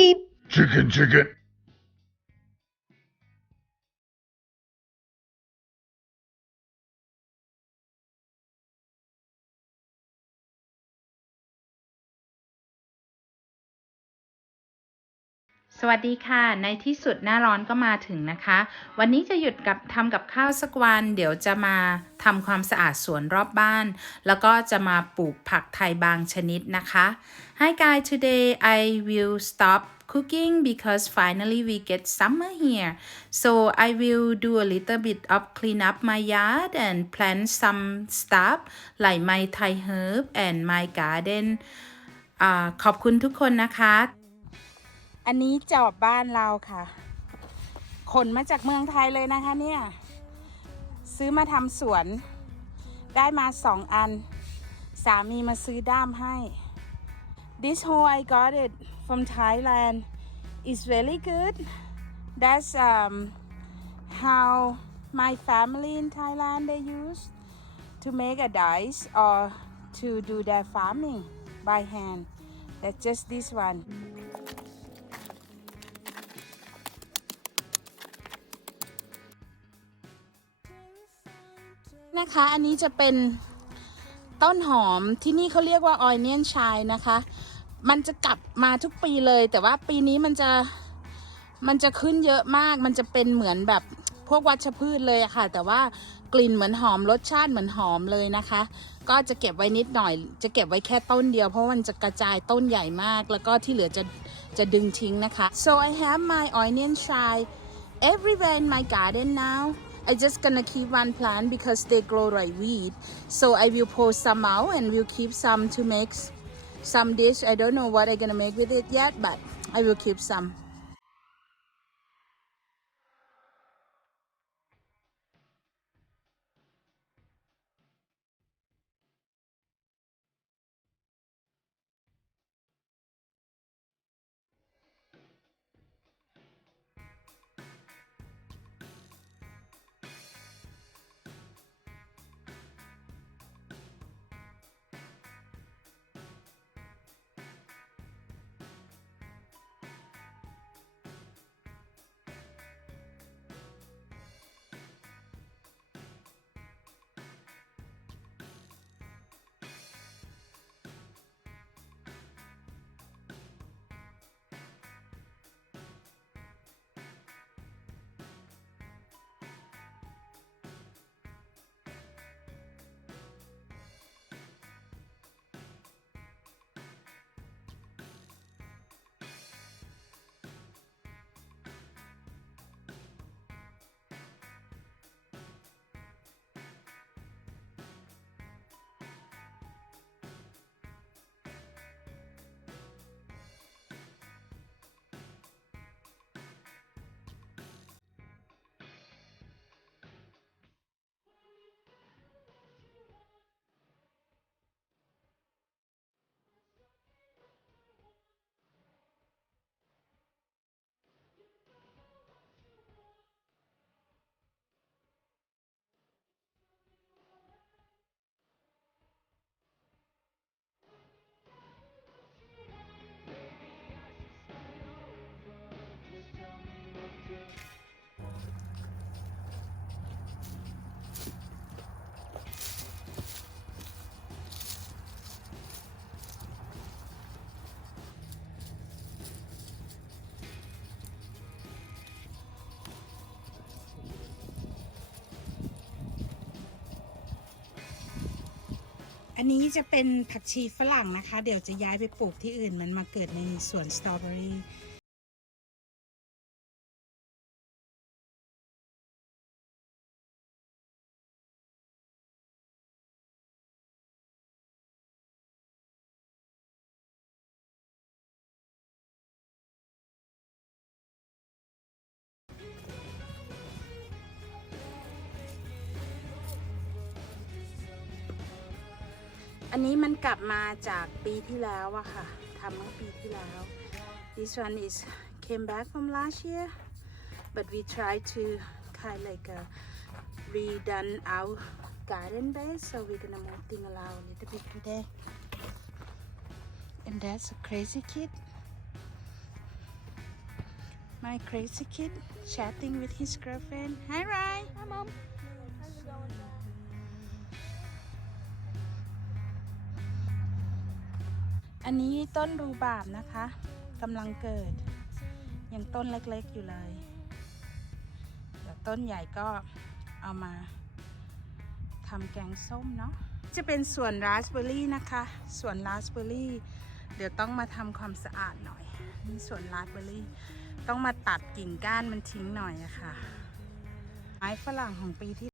哔 Chicken, chicken. สวัสดีค่ะ ในที่สุดหน้าร้อนก็มาถึงนะคะ วันนี้จะหยุดกับทำกับข้าวสักวัน เดี๋ยวจะมาทำความสะอาดสวนรอบบ้าน แล้วก็จะมาปลูกผักไทยบางชนิดนะคะ Hi guys today I will stop cooking because finally we get summer here so I will do a little bit of clean up my yard and plant some stuff like my Thai herb and my garden อ่าขอบคุณทุกคนนะคะ อันนี้จอบบ้านเราค่ะ ขนมาจากเมืองไทยเลยนะคะเนี่ย ซื้อมาทำสวน ได้มาสองอัน สามีมาซื้อด้ามให้ This hoe I got it from Thailand is really good That's um how my family in Thailand they use to make a dice or to do their farming by hand That's just this one นะคะ อันนี้จะเป็นต้นหอมที่นี่เขาเรียกว่าออยเนียนชายนะคะ มันจะกลับมาทุกปีเลย แต่ว่าปีนี้มันจะมันจะขึ้นเยอะมาก มันจะเป็นเหมือนแบบพวกวัชพืชเลยะค่ะ แต่ว่ากลิ่นเหมือนหอมรสชาติเหมือนหอมเลยนะคะ ก็จะเก็บไว้นิดหน่อย จะเก็บไว้แค่ต้นเดียวเพราะมันจะกระจายต้นใหญ่มาก แล้วก็ที่เหลือจะจะดึงทิ้งนะคะ so I have my onion shy everywhere in my garden now I just gonna keep one plant because they grow like weed so I will pull some out and will keep some to make some dish. I don't know what I'm gonna make with it yet but I will keep some อันนี้จะเป็นผักชีฝรั่งนะคะ เดี๋ยวจะย้ายไปปลูกที่อื่นมันมาเกิดในสวนสตรอเบอรี่ อันนี้มันกลับมาจากปีที่แล้วอะค่ะทำเมื่อปีที่แล้ว This one is came back from last year but we try to kind like uh, redone our garden base so we're gonna move things around a little bit today and that's a crazy kid My crazy kid chatting with his girlfriend. Hi, Rai. Hi, Mom. อันนี้ต้นรูบาบนะคะกำลังเกิด ยังต้นเล็กๆอยู่เลย เดี๋ยวต้นใหญ่ก็เอามาทำแกงส้มเนาะจะเป็นส่วนราสเบอร์รี่นะคะส่วนราสเบอร์รี่ เดี๋ยวต้องมาทำความสะอาดหน่อยนี่ส่วนราสเบอร์รี่ ต้องมาตัดกิ่งก้านมันทิ้งหน่อยอะค่ะไม้ฝรั่งของปีที่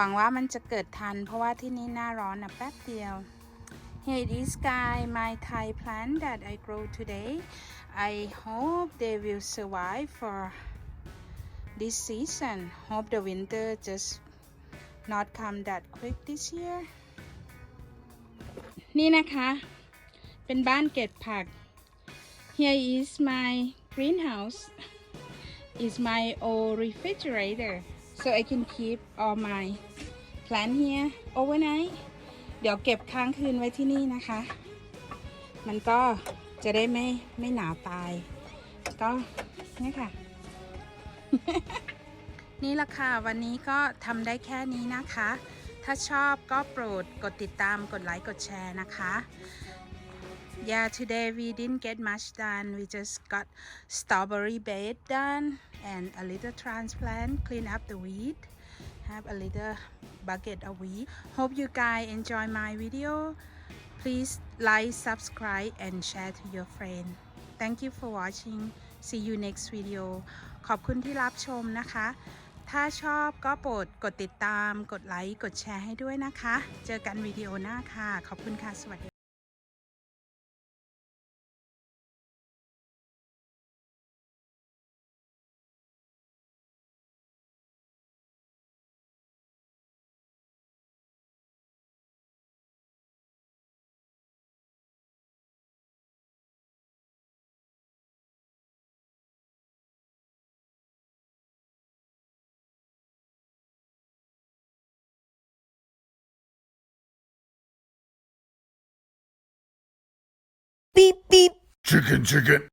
วังว่ามันจะเกิดทัน เพราะว่าที่นี่หน้าร้อนนะแป๊บเดียว Here it is guy my Thai plant that I grow today I hope they will survive for this season hope the winter just not come that quick this year นี่นะคะ เป็นบ้านเก็บผัก Here is my greenhouse is my old refrigerator so I can keep all my plant here overnight เดี๋ยวเก็บค้างคืนไว้ที่นี่นะคะ มันก็จะได้ไม่ไม่หนาวตาย ก็นี่ค่ะ นี่ละค่ะ วันนี้ก็ทำได้แค่นี้นะคะ ถ้าชอบก็โปรดกดติดตามกดไลค์กดแชร์นะคะ Yeah, today we didn't get much done. We just got strawberry bed done and a little transplant, clean up the weed, have a little bucket of weed. Hope you guys enjoy my video. Please like, subscribe and share to your friend. Thank you for watching. See you next video. ขอบคุณที่รับชมนะคะ ถ้าชอบก็โปรดกดติดตาม กดไลค์ กดแชร์ให้ด้วยนะคะ เจอกันวิดีโอหน้าค่ะ ขอบคุณค่ะ สวัสดี Chicken, chicken.